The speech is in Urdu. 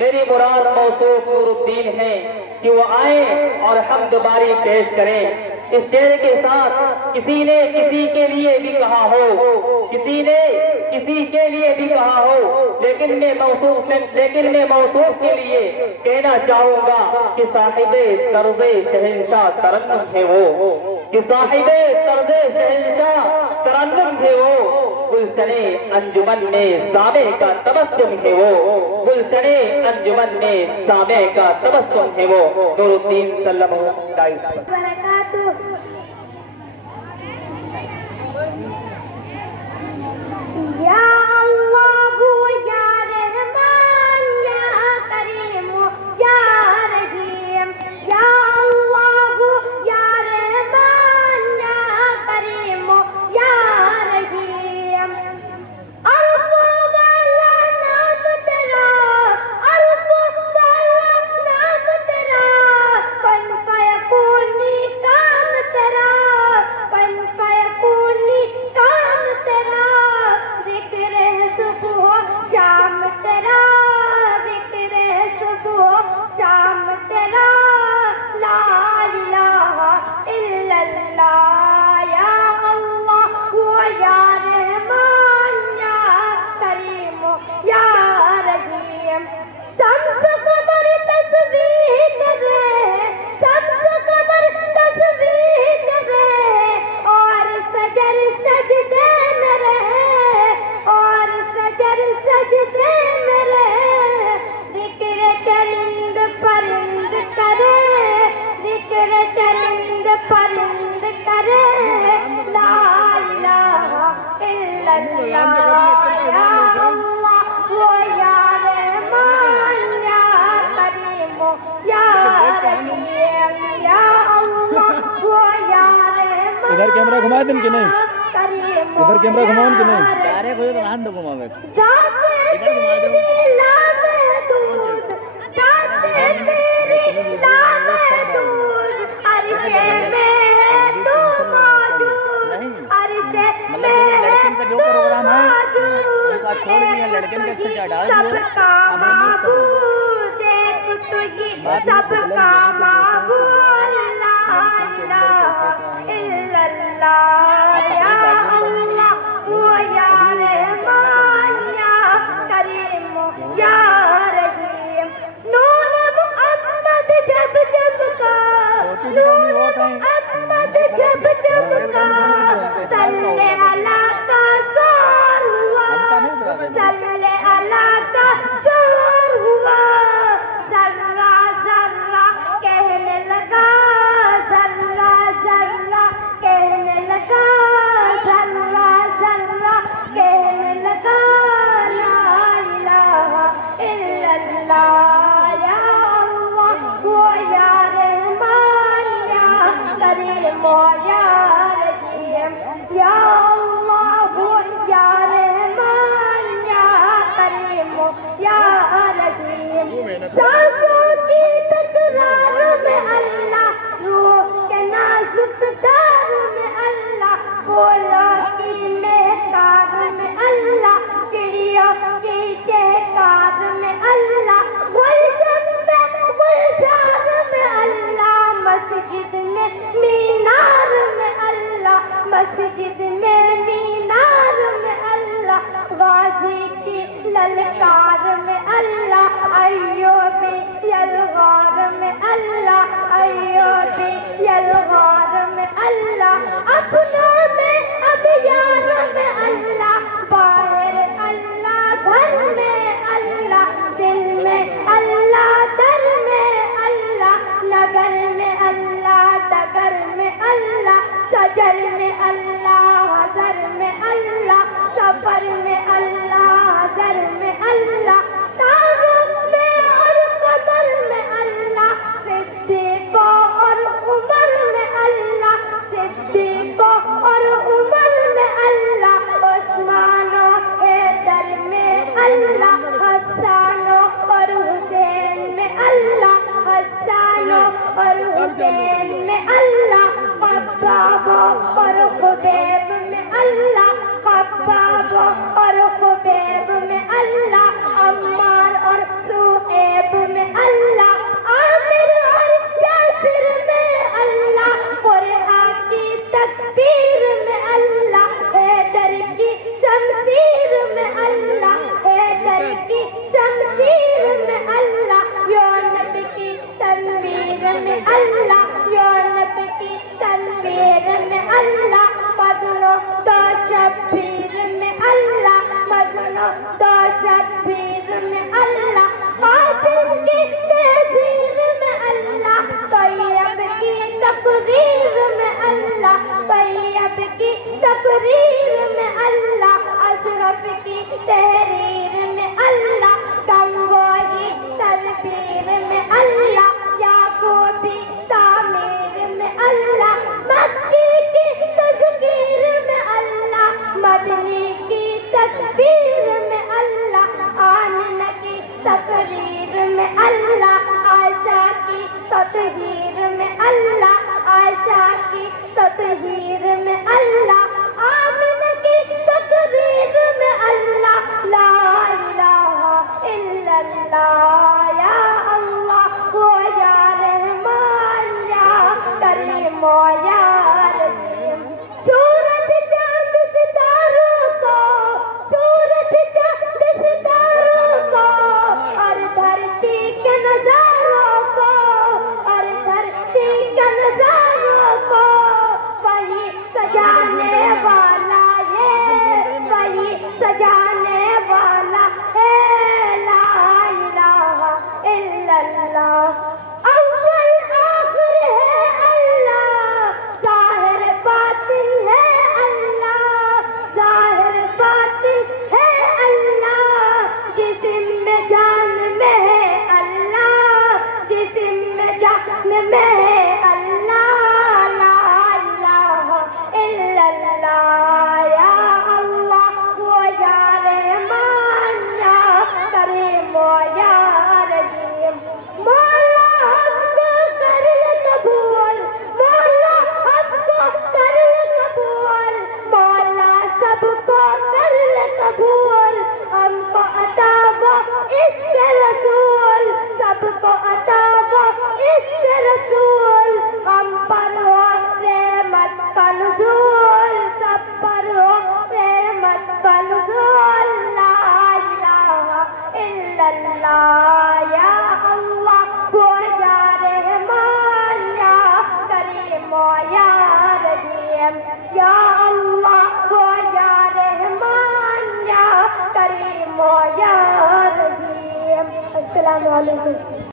میری مراد موصوف نورالدین ہے کہ وہ آئیں اور حمد باری پیش کریں۔ اس شعر کے ساتھ کسی نے کسی کے لیے بھی کہا ہو، کسی نے کسی کے لیے بھی کہا ہو، لیکن میں موصوف کے لیے کہنا چاہوں گا کہ صاحب طرز شہنشاہ ترنم ہے وہ، کہ صاحب طرز شہنشاہ ترنم ہے وہ، گلشن انجمن میں سامع کا تبسم ہے وہ، گلشن انجمن میں سامع کا تبسم ہے وہ۔ نورالدین صلی اللہ علیہ وسلم۔ یا اللہ یا رحمان یا کریم یا رحیم، یا اللہ یا رحمان یا کریم یا رحیم، الف والا نام تیرا، الف والا نام تیرا، کن فیکونی کام تیرا، کن فیکونی کام تیرا، ذکر ہے صبح شام تیرا، ذکر ہے صبح شام تیرا، لا الہ الا اللہ، یا اللہ یا رحمان یا کریم یا رحیم، شمس قمر تسبیح کر رہے ہیں، شمس قمر تسبیح کر رہے ہیں، اور سجر سجدے میں رہے، اور سجر سجدے میں رہے، ذکر چرند پرند کرے، ذکر چرند پرند کرے، لا الہ الا اللہ، یا اللہ یا رحمان یا کریم یا رحیم، یا اللہ یا رحمان۔ ادھر کیمرہ گھما دیں کہ نہیں؟ ادھر کیمرہ گھماؤں کہ نہیں؟ ذات تیری لامحدود، ذات تیری لامحدود، عرش میں ہے تو موجود، عرش میں ہے تو موجود، سب کا معبود ایک تو یہ، سب کا معبود لا الہ الا اللہ، یا اللہ یا رحمان یا کریم یا رحیم، نور محمد جب چمکا، نور محمد جب چمکا، صلی اللہ کا زور ہوا، صلی اللہ کا زور ہوا، ذرہ ذرہ کہنے لگا، ذرہ ذرہ کہنے لگا، ذرہ ذرہ کہنے لگا، لا الہ الا اللہ، یا اللہ یا رحمان یا کریم یا رحیم، یا اللہ یا رحمان یا کریم یا رحیم، سانسوں کی تکرار میں اللہ، روح کے نازک تار میں اللہ، گولا کی مہکار میں اللہ، چڑیا کی چہکار میں اللہ، گلشن میں گلزار میں اللہ، مسجد میں مینار میں اللہ، مسجد میں مینار میں اللہ، غازی کی للکار میں اللہ، ایوبی یلغار میں اللہ، ایوبی یلغار میں اللہ، اپنوں میں اب یار میں اللہ، باہر اللہ گھر میں اللہ، دل میں اللہ در میں اللہ، نگر میں اللہ ڈگر میں اللہ، سجر میں اللہ حضر میں اللہ، سفر میں اللہ حضر میں اللہ، تاروں میں اور قمر میں اللہ، صدیق اور عمر میں اللہ، صدیق اور عمر میں اللہ، عثمان و حیدر میں اللہ، حسان اور حسین میں اللہ، حسان اور حسین میں اللہ، خباب اور خبیب میں اللہ، خباب اور خبیب میں اللہ، عمار اور سہیل تطہیر میں اللہ، عائشہ کی تطہیر میں اللہ، آمنہ کی تقریر میں اللہ، لا الہ الا اللہ یا اللہ ہو یا رحمان یا کریم و یا رحیم۔ سورج چاند ستاروں کو، سورج چاند ستاروں کو، اور دھرتی کے نظاروں کو، اور دھرتی کے نظاروں کو، وہی سجانے والا ہے، وہی سجانے والا ہے، لا الہ الا اللہ۔ اول آخر ہے اللہ، ظاہر باطن ہے اللہ، ظاہر باطن ہے اللہ، جسم میں جان میں ہے اللہ، جسم میں جان میں ہے اللہ، لا الہ الا اللہ یا اللہ و یا رحمان یا کریم و یا رحیم۔ مولا حق کو کر لے قبول، مولا حق کو کر لے قبول، مولا سب کو کر لے قبول، ہم کو عطا وہ اس کے رسول، سب کو عطا وہ اس کے رسول، ہم پر ہو رحمت کا نزول، سب پر ہو رحمت کا نزول، لا الہ الا اللہ یا اللہ ہو یا رحمان یا کریم و یا رحیم، یا اللہ ہو یا رحمان یا کریم و یا رحیم۔ السلام علیکم۔